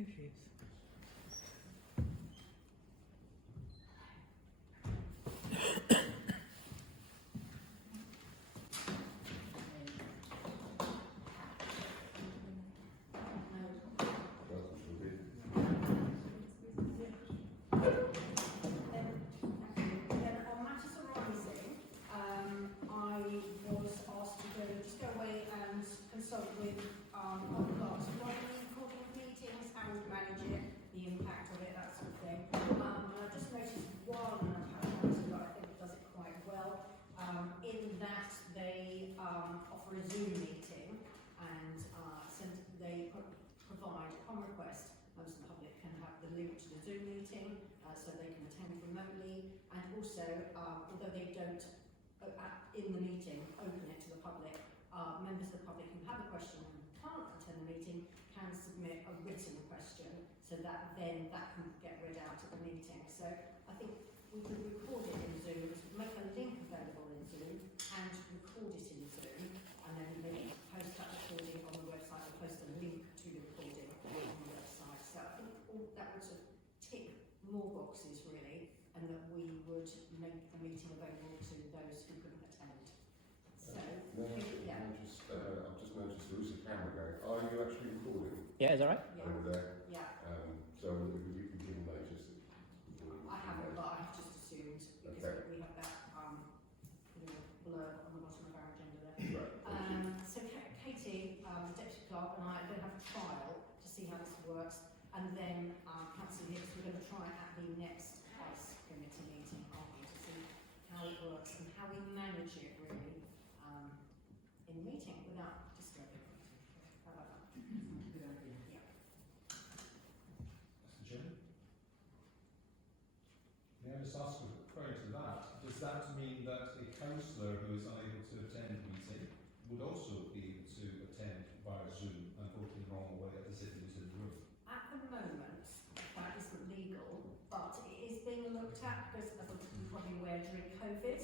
There she is. Offer a Zoom meeting, and they provide, upon request, members of the public can have the link to the Zoom meeting so they can attend remotely, and also, although they don't, in the meeting, open it to the public, members of the public who have a question and can't attend the meeting can submit a written question, so that then that can get read out at the meeting. So I think we could record it in Zoom, make a link available in Zoom, and record it in Zoom, and then maybe post that recording on the website, or post a link to the recording on the website. So I think all that would sort of tick more boxes really, and that we would make the meeting available to those who couldn't attend. So yeah. I've just noticed there is a camera going. Are you actually recording? Yeah, is that right? Yeah. Over there? Yeah. So we can give notice that I haven't, but I've just assumed, because we have that blurb on the bottom of our agenda there. Right. So Katie, the Deputy Clerk, and I are going to have a trial to see how this works, and then Councillor Hicks, we're going to try it at the next House Committee meeting, aren't we, to see how it works and how we manage it really in the meeting without disturbing it. How about that? Yeah. Mr. Chairman? May I just ask, referring to that, does that mean that a councillor who is unable to attend the meeting would also be able to attend via Zoom and vote in the normal way at the sitting in the room? At the moment, that isn't legal, but it is being looked at because, as you're probably aware, during COVID,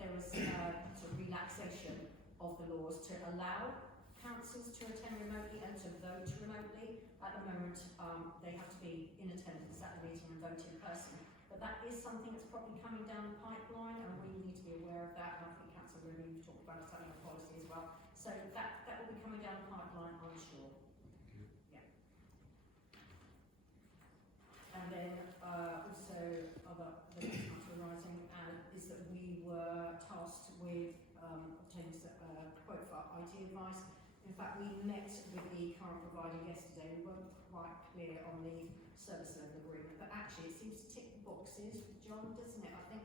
there was sort of relaxation of the laws to allow councils to attend remotely and to vote remotely. At the moment, they have to be in attendance at the meeting and vote in person. But that is something that's probably coming down the pipeline, and we need to be aware of that. And I think Councillor Rooney talked about it in policy as well. So that will be coming down the pipeline, I'm sure. Yeah. And then also other things arising is that we were tasked with obtaining a quote for our IT advice. In fact, we met with the current provider yesterday. We weren't quite clear on the service level agreement, but actually it seems to tick the boxes, John, doesn't it? I think,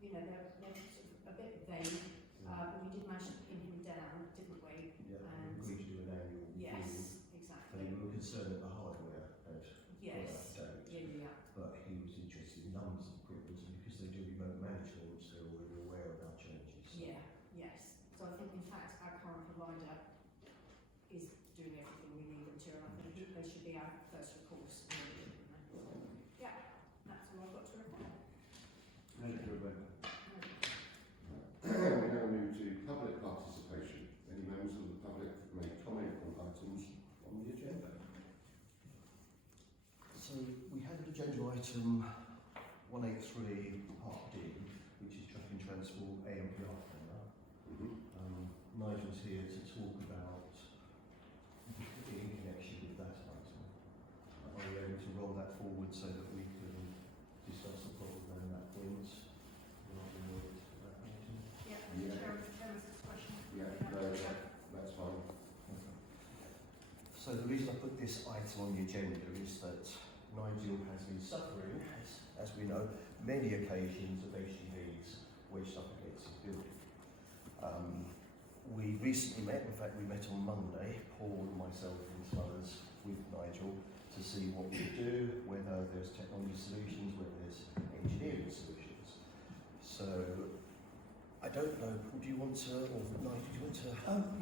you know, they're sort of a bit vague, but we did manage to pin him down, didn't we? Yeah, And we agreed to do an annual review. yes, But exactly. we were concerned that the hardware had Yes, run out of date. yeah. But he was interested in numbers of equipment, and because they do remote management, they're already aware of our changes. Yeah, yes. So I think, in fact, our current provider is doing everything we need them to, and I think they should be our first recourse. Yeah, that's all I've got to report. Thank you, Rebecca. We now move to public participation. Any members of the public may comment on items on the agenda. So we had an agenda item 183 Part D, which is traffic and transport AMPR tender. Nigel's here to talk about in connection with that item. Are we able to roll that forward so that we can discuss the problem and that point? Yeah, Yeah. Chairman's question. Yeah, no, that's fine. So the reason I put this item on the agenda is that Nigel has been suffering, as we know, many occasions of HGVs wedged up against his building. We recently met, in fact we met on Monday, Paul, myself and some others with Nigel, to see what we do, whether there's technology solutions, whether there's engineering solutions. So, I don't know, Paul, do you want to, or Nigel, do you want to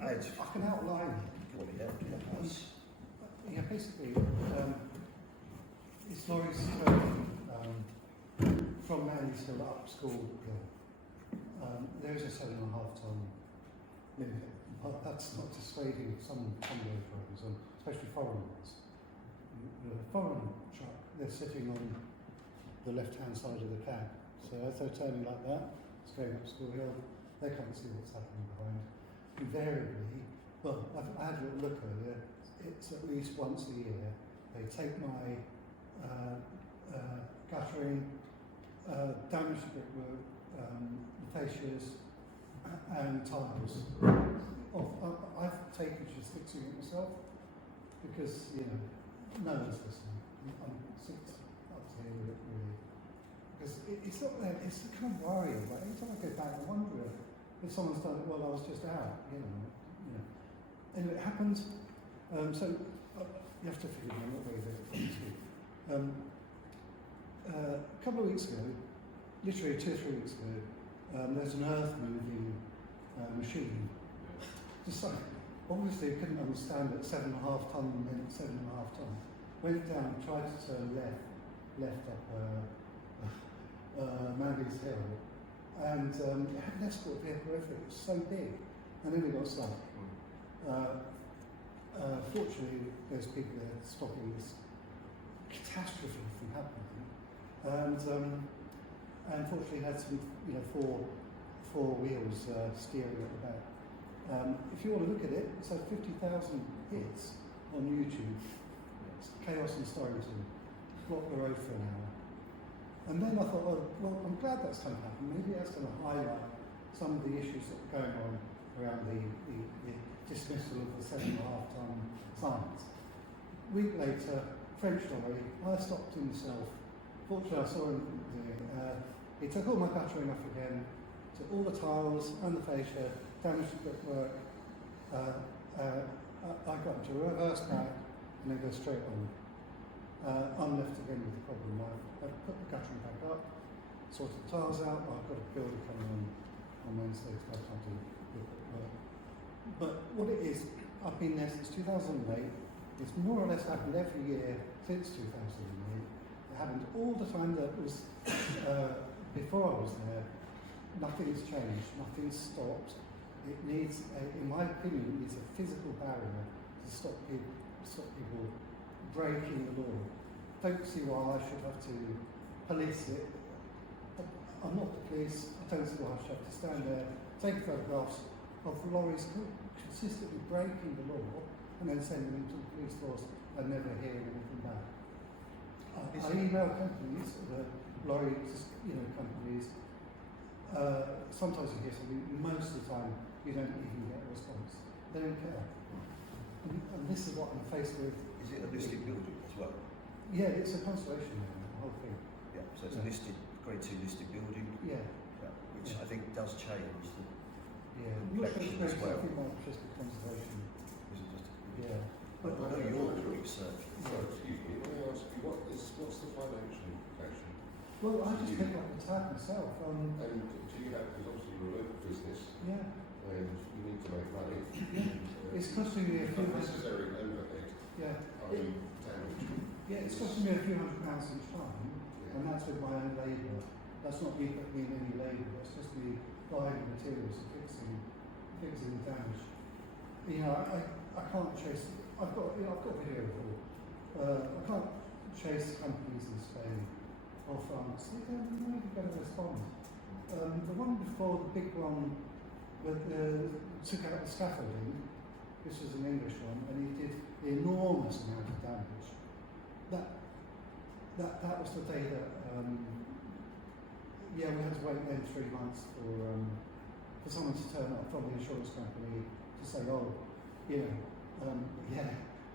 add? I can outline. Go on ahead, do that, please. Yeah, basically, it's lorries from Mansfield up School Hill. There is a 7.5 tonne limit, but that's not dissuading some road drivers, and especially foreign ones. You foreign truck, they're sitting on the left-hand side of the cab. So as they're turning like that, it's going up School Hill, they can't see what's happening behind. Invariably, well, I had a little look earlier, it's at least once a year, they take my guttering, damage the brickwork, the fascias, and tiles. I've taken to just fixing it myself because, you know, no one's listening. I'm up to here with it, really. Because it's not there, it's kind of worrying. Like, every time I go back, I wonder if someone's done it while I was just out, you know. Anyway, it happened. So you have to forgive me, I'm not very good. A couple of weeks ago, literally 2 or 3 weeks ago, there's an earth moving machine. Just like, obviously couldn't understand it, 7.5 tonne meant 7.5 tonne. Went down, tried to turn left up Mandy's Hill, and it had an escort vehicle over it. It was so big, and then it got stuck. Fortunately, there's people there stopping this catastrophe from happening, and fortunately had some, you know, four wheels steering at the back. If you want to look at it, it's had 50,000 hits on YouTube. It's chaos in Storrington, blocked the road for an hour. And then I thought, oh, well, I'm glad that's going to happen. Maybe that's going to highlight some of the issues that are going on around the dismissal of the 7.5 tonne signs. A week later, French lorry, I stopped himself. Fortunately, I saw him doing it. He took all my guttering off again, took all the tiles and the fascia, damaged the brickwork. I got him to reverse back and then go straight on. I'm left again with the problem. I've put the guttering back up, sorted the tiles out. I've got a builder coming on Wednesday to have time to look at work. But what it is, I've been there since 2008. It's more or less happened every year since 2008. It happened all the time that was before I was there. Nothing's changed, nothing's stopped. It needs, in my opinion, it needs a physical barrier to stop people breaking the law. Don't see why I should have to police it. I'm not the police. I don't see why I should have to stand there, take photographs of lorries consistently breaking the law and then send them to the police force and never hear anything back. I email companies, lorry companies. Sometimes you hear something. Most of the time, you don't even get a response. They don't care. And this is what I'm faced with. Is it a listed building as well? Yeah, it's a conservation area, the whole thing. Yeah, so it's a listed, grade 2 listed building. Yeah. Which I think does change the complexion as well. I think might just be conservation. Is it just? Yeah. But I know you're doing research. Sorry, excuse me, let me ask you, what's the financial implication? Well, I just pick up the tab myself. And do you have, because obviously you're a local business, Yeah. and you need to make money. It's costing me a few hundred. Unnecessary overhead, Yeah. i.e. damage. Yeah, it's costing me a few £100 each time, and that's with my own labour. That's not me putting in any labour. That's just me buying materials and fixing the damage. You know, I can't chase. I've got video of all. I can't chase companies in Spain or France. They don't really going to respond. The one before, the big one, that took out the scaffolding. This was an English one, and he did the enormous amount of damage. That was the day that we had to wait then 3 months for someone to turn up from the insurance company to say, oh,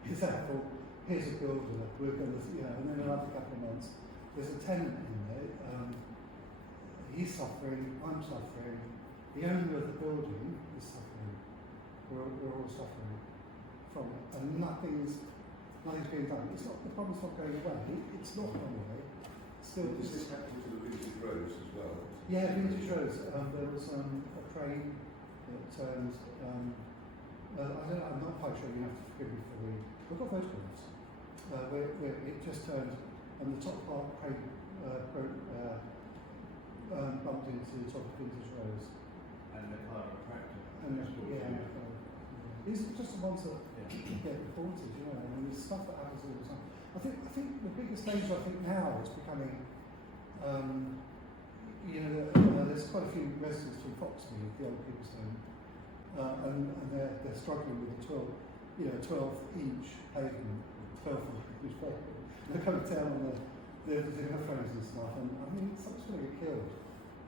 it's our fault. Here's a builder. We're going to, and then another couple of months. There's a tenant in there. He's suffering. I'm suffering. The owner of the building is suffering. We're all suffering from it, and nothing's being done. It's not, the problem's not going away. It's not going away. Still, Is this happening to the vintage roads as well? yeah, vintage roads. There was a crane that turned. I'm not quite sure. You have to forgive me for we've got photographs where it just turned, and the top part crane bumped into the top of vintage roads. And the car tractor. These are just the ones that get reported, and there's stuff that happens all the time. I think stage, I think now it's becoming, there's quite a few residents from Foxmead, the old people's home, and they're struggling with the 12-inch pavement, 12-inch pavement. They're coming down on the xylophones and stuff, and I mean, someone's going to get killed.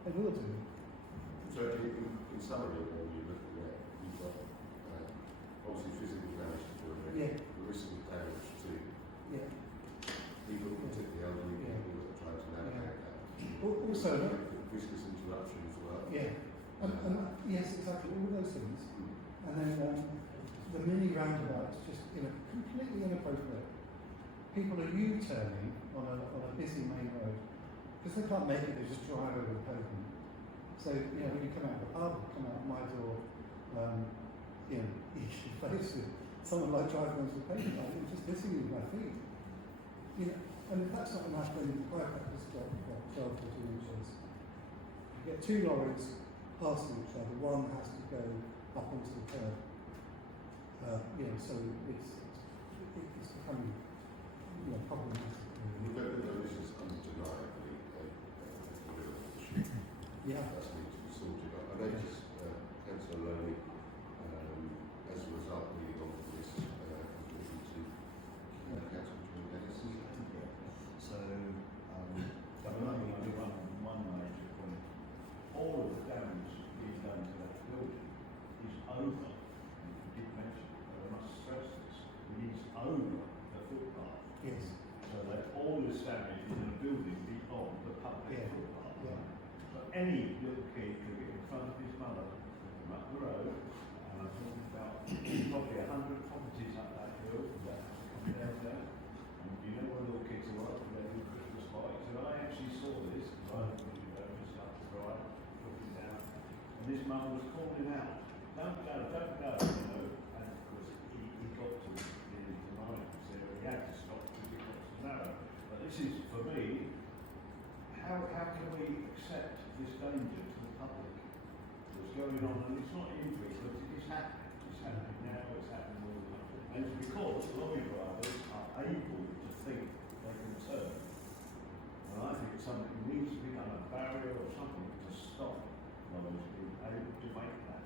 They will do. So in summary, when you're looking at, you've got obviously physical damage to the building, Yeah. the risk of damage to Yeah. people, particularly elderly Yeah. people that are trying to navigate that. Also, Business interruption as well. yeah, and yes, exactly, all those things. And then the mini roundabout is just completely inappropriate. People are U-turning on a busy main road because they can't make it. They just drive over the pavement. So when you come out of the pub, come out my door, you face with someone like driving onto the pavement, like, it's just hitting you with my feet. And if that's not enough, then the bike has got 12, 14 inches. You get two lorries passing each other. One has to go up onto the curb. So it's becoming problematic. This is undeniably a real issue. Yeah. That's need to be sorted. I noticed Councillor Loney, as a result, leading on from this, has written to Councillor Edison. So, One major point. All of the damage being done to that building is over. And you did mention, but I must stress this, it is over the footpath. Yes. So that all this damage in the building be on the public Yeah. footpath. Yeah. So any little kid could get in front of his mother, come up the road, and I'm talking about probably 100 properties up that hill that come down there. And you know what little kids are like, they do Christmas parties. And I actually saw this, because I was just up the drive, looking down, and this mum was calling out, don't go, and of course he got to the line, so he had to stop because it got too narrow. But this is, for me, how can we accept this danger to the public that's going on? And it's not injury, but it's happening. It's happening now, it's happening all the time. And it's because lorry drivers are able to think they can turn. And I think it's something that needs to become a barrier or something to stop lorries being able to make that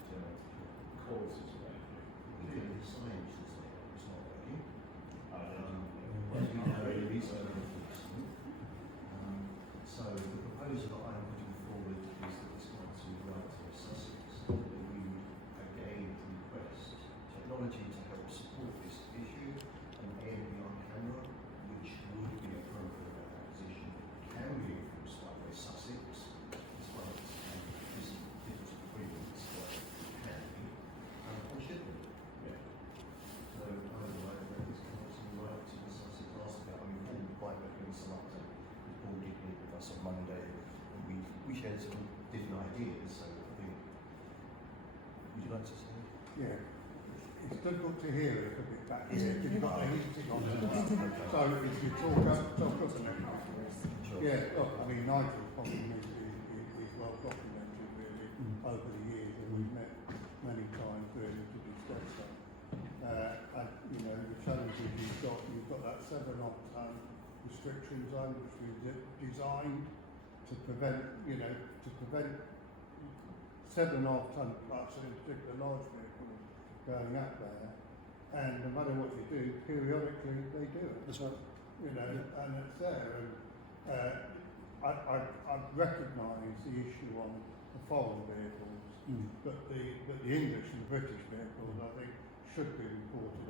call situation. the signage that's there, it's not working. I don't know. It's not very reasonable. So the proposal that I am putting forward is that this council would like to Sussex that we would again request technology to help support this issue, an ANPR camera, which would be appropriate at that position, can be enforced by West Sussex, as well as this different agreements that can be, and should be. Yeah. So I would like to this council would like to Sussex ask about, Paul quite recommend some update. Paul did meet with us on Monday, and we shared some different ideas, so I think, would you like to say? Yeah. It's difficult to hear it a bit back here. You've got the heating on as well. So if you talk up a minute. Sure. Yeah, look, I mean, Nigel's problem is well documented really over the years, and we've met many times really to discuss that. And the challenges you've got that 7.5 ton restriction zone which we designed to prevent 7.5 ton plus, in particular large vehicles going up there. And no matter what you do, periodically they do it. That's right. And it's there. And I recognise the issue on the foreign vehicles, but the English and the British vehicles, I think, should be reported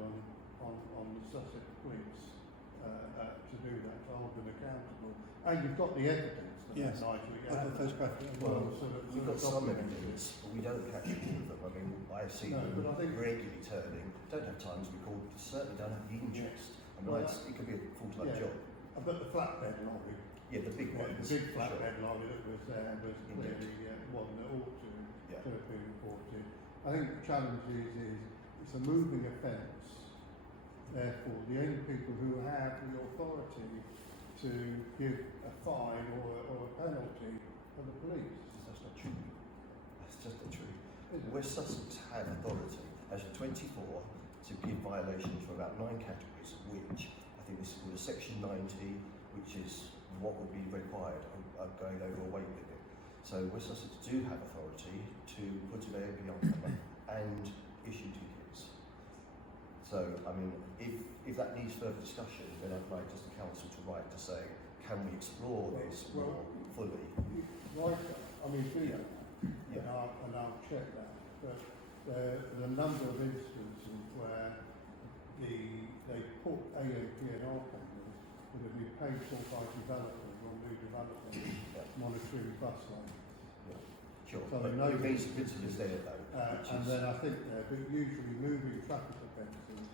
on the Sussex police to do that, to hold them accountable. And you've got the evidence that Yes. Nigel, I've got photographic as well. We've got some documented. evidence, but we don't catch all of them. I mean, I see No, them but I think- regularly turning. Don't have time to record, certainly don't have the interest. I mean, Well, it could be a full-time yeah. job. But the flatbed lorry, Yeah, the big ones. the big for sure. flatbed lorry that was there was Indeed. clearly one that ought to Yeah. have been reported. I think the challenge is it's a moving offence. Therefore, the only people who have the authority to give a fine or a penalty are the police. That's not true. That's just not true. Is it? West Sussex have authority as of 24 to give violations for about 9 categories, which I think this was Section 90, which is what would be required of going over a weight limit. So West Sussex do have authority to put an AMPR camera and issue tickets. So, I mean, if that needs further discussion, then I'd like just the council to write to say, can we explore this more fully? Right, I mean, do that, and I'll check that. But the number of instances where they put AMPR cameras that have been paid for by developers or new developers monitoring bus lanes. Sure, So but no it means the principle is there though. And then I think there, but usually moving traffic offences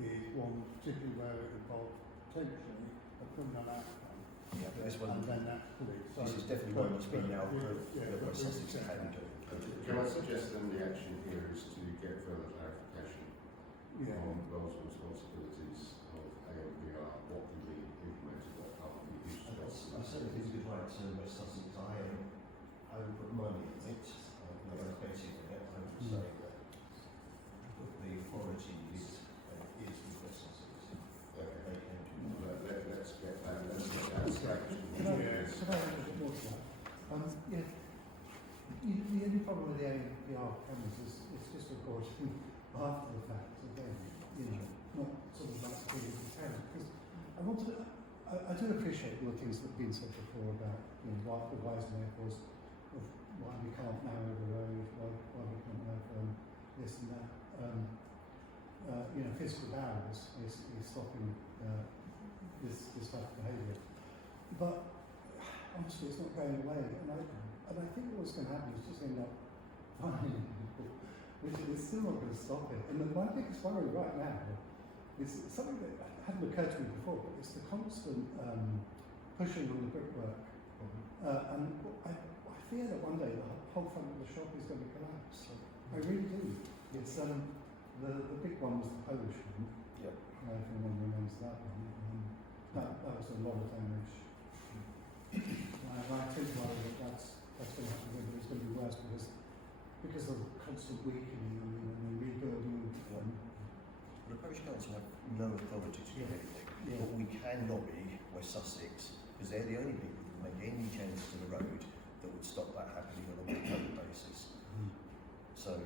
is one particularly where it involves potentially a criminal outcome. Yeah, but this one, And then that's police. So, this is definitely one that's been now approved that but West we Sussex check can that. do. Can I suggest then the action here is to get further clarification Yeah. on roles and responsibilities of AMPR, what can be implemented, what can't be used. I certainly think it's right to West Sussex. I would put money in it. I'm not betting on it. I would say that the authority is with West Sussex. Okay. They can do Let's get that, let's get that established. Can I add a bit more to that? The only problem with the ANPR cameras is it's just recording after the fact again, not sort of like being prepared. Because I do appreciate all the things that have been said before about why the whys and therefores of why we can't narrow the road, why we can't have this and that. Physical barriers is stopping this type of behaviour. But honestly, it's not going away, and I think what's going to happen is just end up finding people, which is still not going to stop it. And my biggest worry right now is something that hadn't occurred to me before, but it's the constant pushing on the brickwork. And I fear that one day the whole front of the shop is going to collapse. I really do. It's the big one was the Polish one. Yep. If anyone remembers that one. That was a lot of damage. I think that's going to happen again, but it's going to be worse because of constant weakening and rebuilding. The Parish Council have no authority to do anything, but we can lobby West Sussex because they're the only people who make any changes to the road that would stop that happening on a weekly basis. So,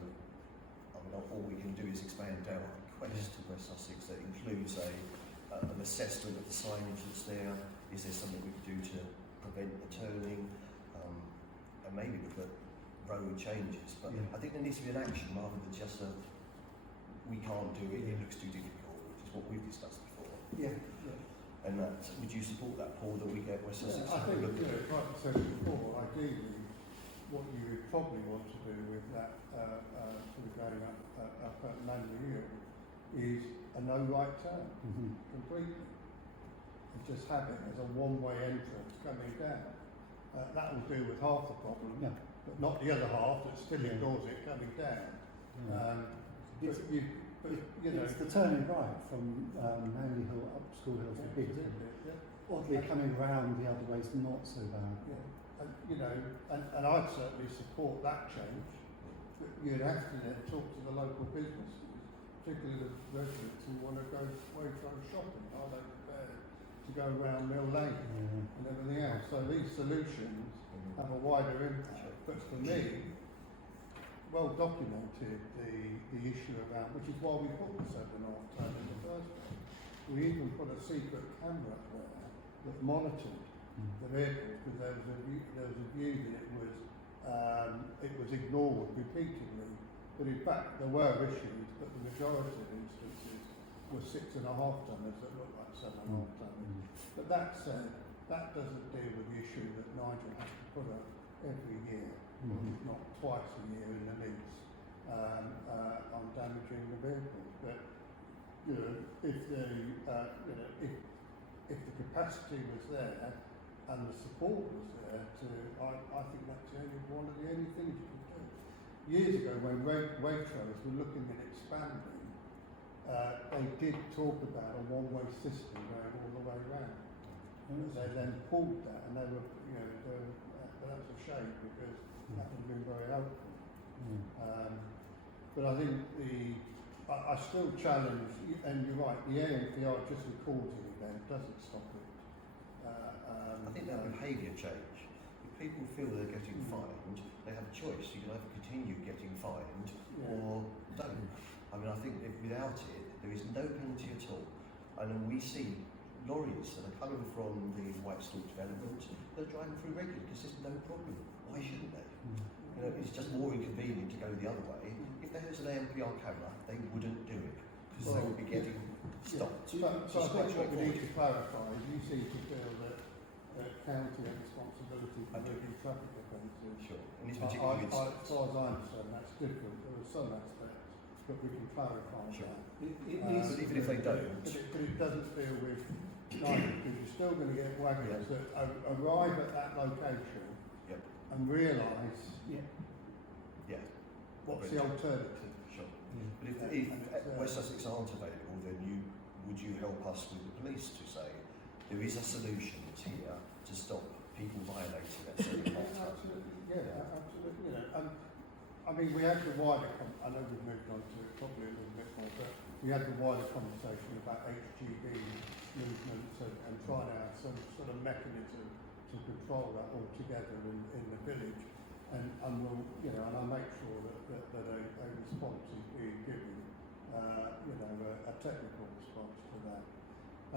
all we can do is expand our request to West Sussex that includes an assessment of the signage that's there. Is there something we can do to prevent the turning? And maybe look at road changes. But I think there needs to be an action rather than just we can't do it, it looks too difficult, which is what we've discussed before. And would you support that, Paul, that we get West Sussex? I think, like I said before, ideally, what you would probably want to do with that sort of going up at Manley Hill is a no right turn completely. And just have it as a one-way entrance coming down. That will deal with half the problem, but not the other half that still ignores it coming down. It's the turning right from Manley Hill up School Hill to Bigton. Oddly, coming round the other way is not so bad. And I'd certainly support that change. But you'd have to then talk to the local businesses, particularly the residents who want to go Waitrose shopping. Are they prepared to go around Mill Lane and everything else? So these solutions have a wider impact. But for me, well documented the issue about, which is why we put the 7.5 ton in the first place. We even put a secret camera up there that monitored the vehicles because there was a view that it was ignored repeatedly. But in fact, there were issues, but the majority of instances were 6.5 tonners that looked like 7.5 tonners. But that said, that doesn't deal with the issue that Nigel has to put up every year, if not twice a year in the lease, on damaging the vehicles. But if the capacity was there and the support was there, I think that's one of the only things you can do. Years ago, when Waitrose were looking at expanding, they did talk about a one-way system going all the way around. They then pulled that, and they were, but that's a shame because that would have been very helpful. But I think I still challenge, and you're right, the ANPR just recording event doesn't stop it. I think that behaviour change. If people feel they're getting fined, they have a choice. You can either continue getting fined or don't. I mean, I think if without it, there is no penalty at all. And we see lorries that are coming from the Whitestall development, they're driving through regularly because there's no problem. Why shouldn't they? You know, it's just more inconvenient to go the other way. If there was an AMPR camera, they wouldn't do it because they would be getting stopped. So I It's think quite what we need straightforward. to clarify is you seem to feel that county have responsibility for moving traffic offences. Sure. In this particular As instance. far as I understand, that's different. There are some aspects, but we can clarify Sure. that. It But even if they don't. But it doesn't deal with neither, because you're still going to get wagons that arrive at that location Yep. and realise Yeah. what's the alternative. Sure. Yeah. But if And it's, West Sussex aren't available, then would you help us with the police to say there is a solution here to stop people violating that certain part? Absolutely, yeah, absolutely. You know, I mean, we had the wider. I know we've moved on to it probably a little bit more, but we had the wider conversation about HGV movements and trying out some sort of mechanism to control that altogether in the village. And we'll, you know, and I'll make sure that a response is being given, you know, a technical response to that.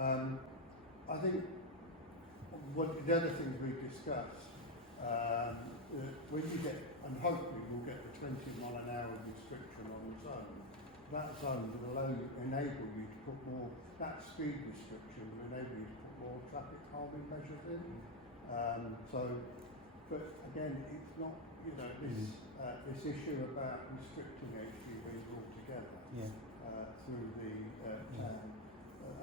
I think the other things we've discussed, when you get, and hopefully we'll get the 20 mile an hour restriction on the zone, that zone will enable you to put more, that speed restriction will enable you to put more traffic calming measures in. But again, it's not, you know, this issue about restricting HGVs altogether through the town,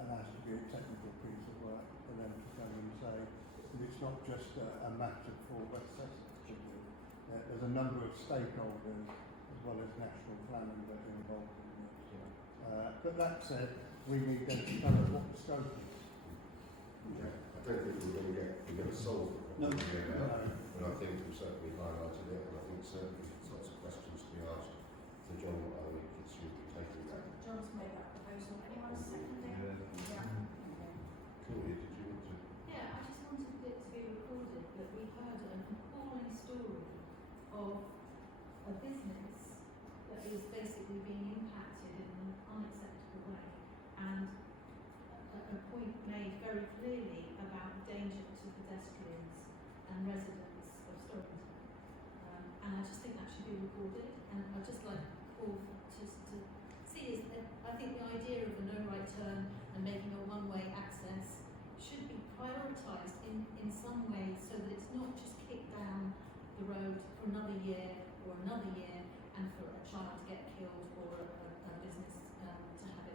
and has to be a technical piece of work for them to go and say that it's not just a matter for West Sussex to do. There's a number of stakeholders as well as national planning that are involved in this. But that said, we need them to tell us what the scope is. Yeah, I don't think we're going to solve the No. problem here now, No. but I think we've certainly highlighted it, and I think certainly there's lots of questions to be asked. So John, I think it's you taking that. John's made that proposal. Anyone second it? Yeah. Claudia, did you want to? Yeah, I just wanted it to be recorded that we heard an appalling story of a business that is basically being impacted in an unacceptable way, and a point made very clearly about danger to pedestrians and residents of Storrington. And I just think that should be recorded, and I'd just like all to see is that I think the idea of a no right turn and making a one-way access should be prioritised in some way, so that it's not just kicked down the road for another year, and for a child to get killed, or a business to have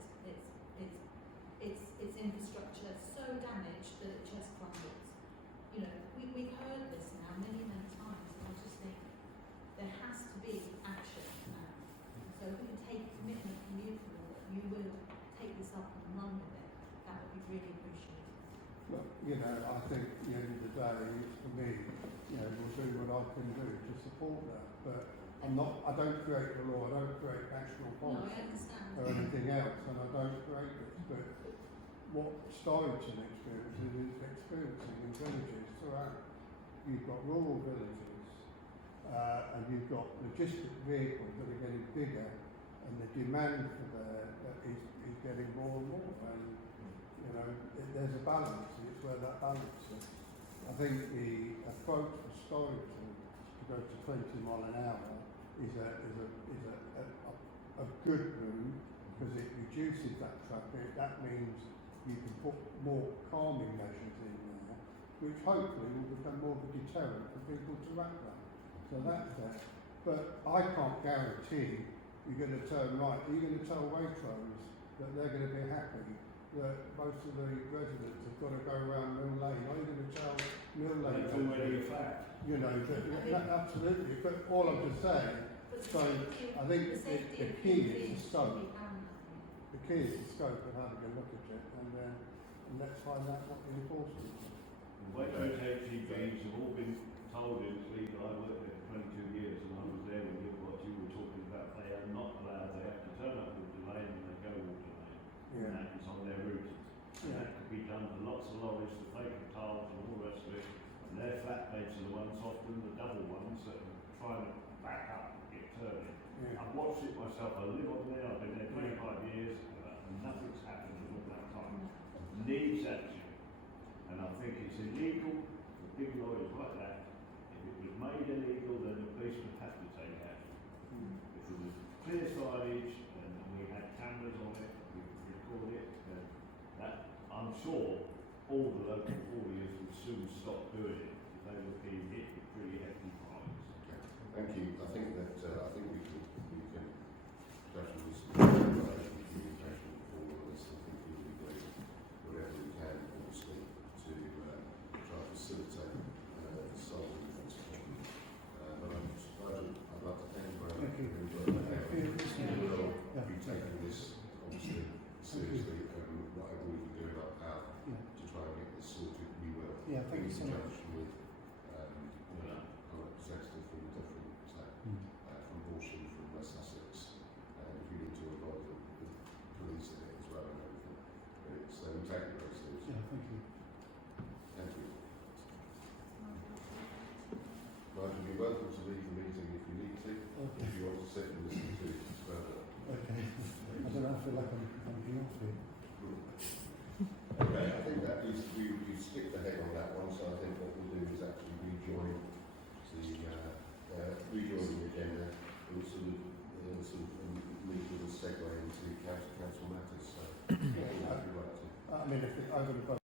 its infrastructure so damaged that it just crumbles. You know, we've heard this now many times, and I just think there has to be action now. So if we can take a commitment from you for that you will take this up and run with it, that would be really appreciated. Look, you know, I think at the end of the day, it's for me, you know, we'll do what I can do to support that. But I don't create the law, I don't create national No, I policy understand. or anything else, and I don't create this. But what Storrington experiences is experiencing in villages throughout. You've got rural villages, and you've got logistic vehicles that are getting bigger, and the demand for that is getting more and more. And you know, there's a balance, and it's where that balance is. I think the approach for Storrington to go to 20 mile an hour is a good move, because it reduces that traffic. That means you can put more calming measures in there, which hopefully will become more of a deterrent for people to act that. So that's that. But I can't guarantee you're going to turn right. Are you going to tell Waitrose that they're going to be happy that most of the residents have got to go around Mill Lane? Are you going to tell Mill Lane? That's already a fact. You know, absolutely. But all I'm just saying, so I think the key is the scope. The key is the scope and having a look at it, and let's find out what the enforcement is. Waitrose HGVs have all been told it's legal. I worked there for 22 years, and I was there when you were talking about. They are not allowed. They have to turn up Water Lane and they go Water Lane. Yeah. And that is on their route. And that could be done for lots and lorries, the vacant cars and all the rest of it, and their flatbeds are the ones, often the double ones, that are trying to back up and get turning. Yeah. I've watched it myself, I live on there, I've been there 25 years, and nothing's happened in all that time. Needs action. And I think it's illegal for big lorries like that. If it was made illegal, then the police would have to take action. If it was clear signage and we had cameras on it, we could record it, then that, I'm sure all the local hauliers would soon stop doing it if they were being hit with pretty hefty fines. Thank you. I think that I think we can discussion this communication for all of this. I think we will be doing whatever we can, obviously, to try to facilitate solving this problem. But I'd like to thank you very much. Thank you. We will Yeah. be taking this obviously seriously, and whatever we can do in our power Yeah. to try and get this sorted, we will. Yeah, thank you so much. In conjunction with our representative from different from Horsham, from West Sussex, and if we need to involve the police in it as well and everything. So we take it very seriously. Yeah, thank you. Thank you. Nigel, you're welcome to leave the meeting if you need to. Okay. If you want to sit and listen to it further. Okay. I don't know, I feel like I'm being off here. Okay, I think that is, you skipped ahead on that one, so I think what we'll do is actually rejoin the agenda. We'll sort of move with a segue into council matters. So, what would you like to? I mean, if I would have